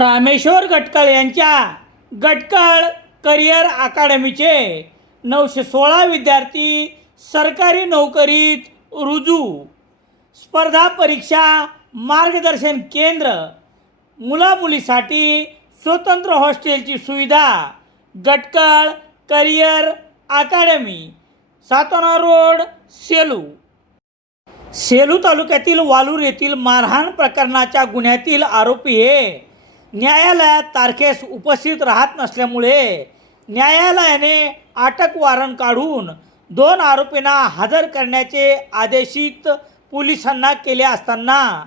रामेश्वर गटकळ यांच्या गटकळ करिअर अकादमीचे 916 विद्यार्थी सरकारी नोकरीत रुजू. स्पर्धा परीक्षा मार्गदर्शन केंद्र, मुलामुलीसाठी स्वतंत्र हॉस्टेलची सुविधा. गटकळ करिअर अकादमी, सातोना रोड, सेलू. सेलू तालुक्यातील वालूर येथील मारहाण प्रकरणाच्या गुन्ह्यातील आरोपी हे न्यायालयात तारखेस उपस्थित राहत नसल्यामुळे न्यायालयाने अटक वॉरंट काढून 2 आरोपींना हजर करण्याचे आदेशित पोलिसांना केले असताना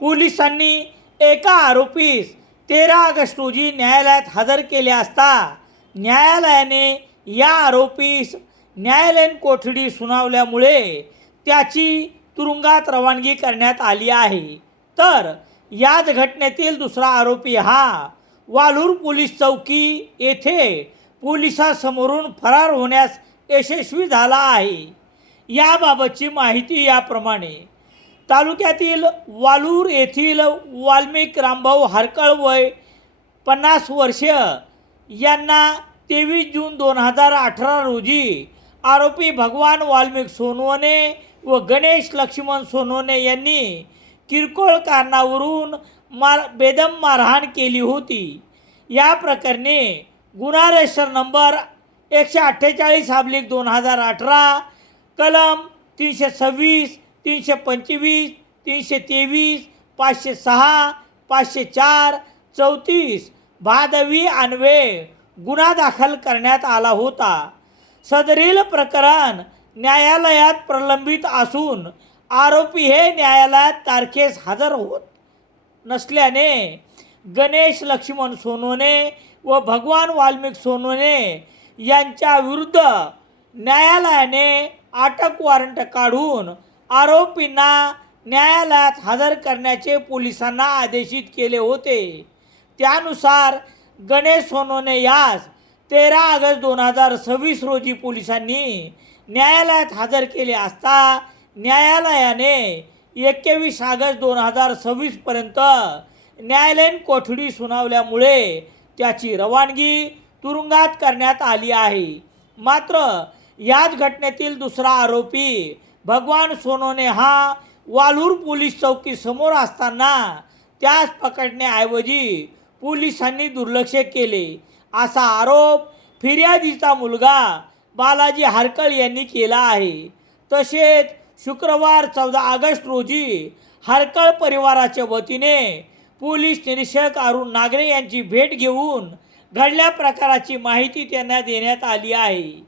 पोलिसांनी एका आरोपीस 13 ऑगस्ट रोजी न्यायालयात हजर केले असता न्यायालयाने या आरोपीस न्यायालयीन कोठडी सुनावल्यामुळे त्याची तुरुंगात रवानगी करण्यात आली आहे. तर याच घटनेतील दुसरा आरोपी हा वालूर पोलीस चौकी येथे पोलिसांसमोरून फरार होण्यास यशस्वी झाला आहे. याबाबतची माहिती याप्रमाणे. तालुक्यातील वालूर येथील वाल्मिक रामभाऊ हरकळ वय 50 वर्षे यांना 23 जून 2018 रोजी आरोपी भगवान वाल्मिक सोनवणे व गणेश लक्ष्मण सोनवणे यांनी किरकोळ कारणावरून बेदम मारहाण केली होती. या प्रकरणी गुन्हा रजिस्टर नंबर 148/2018 कलम 326, 325, 323, 506, 504, 34 भादवी अन्वये गुन्हा दाखल करण्यात आला होता. सदरील प्रकरण न्यायालयात प्रलंबित असून आरोपी हे न्यायालयात तारखेस हजर होत नसल्याने गणेश लक्ष्मण सोनवणे व भगवान वाल्मिक सोनवणे यांच्या विरुद्ध न्यायालयाने अटक वॉरंट काढून आरोपींना न्यायालयात हजर करण्याचे पोलिसांना आदेशित केले होते. त्यानुसार गणेश सोनवणे यास 13 ऑगस्ट 2026 रोजी पोलिसांनी न्यायालयात हजर केले असता न्यायालयाने 21 ऑगस्ट 2026 पर्यंत न्यायालयीन कोठडी सुनावल्यामुळे त्याची रवानगी तुरुंगात करण्यात आली आहे. मात्र याच घटनेतील दुसरा आरोपी भगवान सोनवणे हा वालूर पोलीस चौकी समोर असताना त्यास पकडण्याऐवजी पोलिसांनी दुर्लक्ष केले असा आरोप फिर्यादीचा मुलगा बालाजी हरकळ यांनी केला आहे. तसेच शुक्रवार 14 ऑगस्ट रोजी हरकळ परिवाराच्या वतीने पोलीस निरीक्षक अरुण नागरे यांची भेट घेऊन घडल्या प्रकाराची माहिती त्यांना देण्यात आली आहे.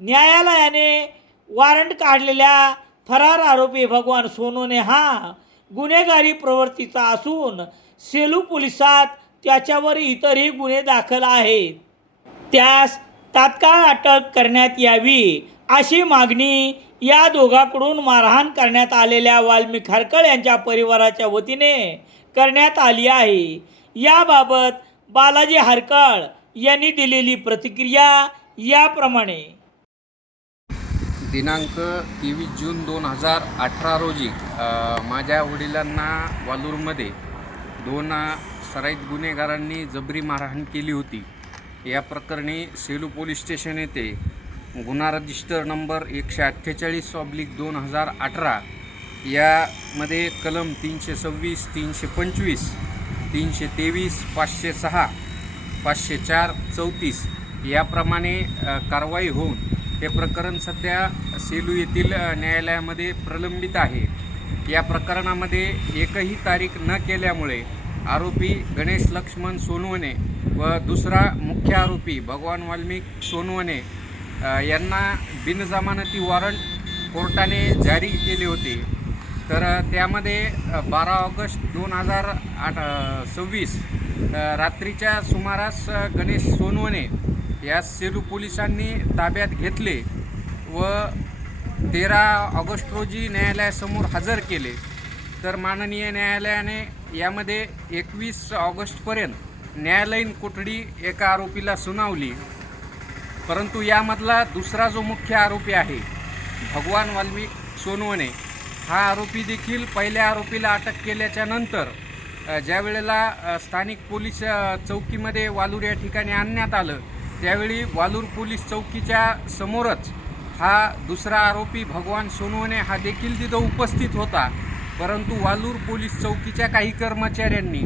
न्यायालयाने वॉरंट काढलेल्या फरार आरोपी भगवान सोनवणे हा गुन्हेगारी प्रवृत्तीचा असून सेलू पोलिसात त्याच्यावर इतरही गुन्हे दाखल आहेत. त्यास तात्काळ अटक करण्यात यावी अशी मागणी या दोघांकडून मारहाण करण्यात आलेल्या वाल्मिक हरकळ यांच्या परिवाराच्या वतीने करण्यात आली आहे. याबाबत बालाजी हरकळ यांनी दिलेली प्रतिक्रिया याप्रमाणे. दिनांक 23 जून 2018 रोजी माझ्या वडिलांना वालूरमध्ये 2 सराईत गुन्हेगारांनी जबरी मारहाण केली होती. या प्रकरणी सेलू पोलीस स्टेशन येथे गुन्हा रजिस्टर नंबर 148/2018 यामध्ये कलम 326, 325, 323, 506, 504, 34 याप्रमाणे कारवाई होऊन हे प्रकरण सध्या सेलू येथील न्यायालयामध्ये प्रलंबित आहे. या प्रकरणामध्ये एकही तारीख न केल्यामुळे आरोपी गणेश लक्ष्मण सोनवणे व दुसरा मुख्य आरोपी भगवान वाल्मिक सोनवणे यांना बिनजमानती वॉरंट कोर्टाने जारी केले होते. तर त्यामध्ये 12 ऑगस्ट 2026 रात्रीच्या सुमारास गणेश सोनवणे या सेलू पोलिसांनी ताब्यात घेतले व 13 ऑगस्ट रोजी न्यायालयासमोर हजर केले. तर माननीय न्यायालयाने यामध्ये 21 ऑगस्टपर्यंत न्यायालयीन कोठडी एका आरोपीला सुनावली. परंतु यामधला दुसरा जो मुख्य आरोपी आहे भगवान वाल्मिक सोनवणे हा आरोपी देखील पहिल्या आरोपीला अटक केल्याच्या नंतर ज्या वेळेला स्थानिक पोलीस चौकीमध्ये वालूर या ठिकाणी आणण्यात आलं, त्यावेळी वालूर पोलीस चौकीच्या समोरच हा दुसरा आरोपी भगवान सोनवणे हा देखील तिथं उपस्थित होता. परंतु वालूर पोलीस चौकीच्या काही कर्मचाऱ्यांनी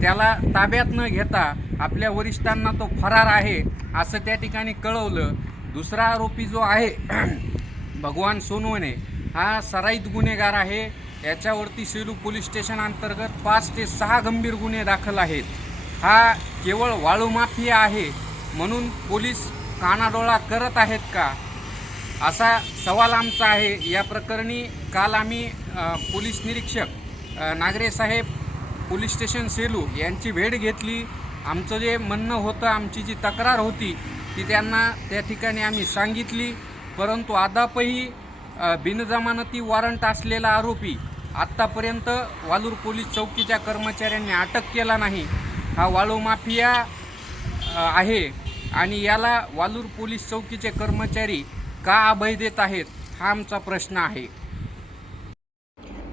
त्याला ताब्यात न घेता आपल्या वरिष्ठांना तो फरार आहे असं त्या ठिकाणी कळवलं. दुसरा आरोपी जो आहे भगवान सोनवणे हा सराईत गुन्हेगार आहे. याच्यावरती सेलू पोलीस स्टेशन अंतर्गत 5 ते 6 गंभीर गुन्हे दाखल आहेत. हा केवळ वाळू माफिया आहे म्हणून पोलीस कानाडोळा करत आहेत का, असा सवाल आमचा आहे. या प्रकरणी काल आम्ही पोलीस निरीक्षक नागरेसाहेब पोलीस स्टेशन सेलू यांची भेट घेतली. आमचं जे म्हणणं होतं, आमची जी तक्रार होती ती त्यांना त्या ठिकाणी आम्ही सांगितली. परंतु अद्यापही बिनजमानती वॉरंट असलेला आरोपी आत्तापर्यंत वालूर पोलीस चौकीच्या कर्मचाऱ्यांनी अटक केला नाही. हा वाळू माफिया आहे आणि याला वालूर पोलीस चौकीचे कर्मचारी का अभय देत आहेत हा आमचा प्रश्न आहे.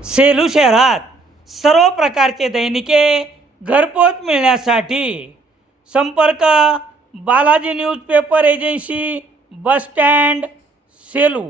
सेलू शहरात सर्व प्रकारचे दैनिके घरपोच मिळण्यासाठी संपर्क Balaji newspaper agency, bus stand, Selu.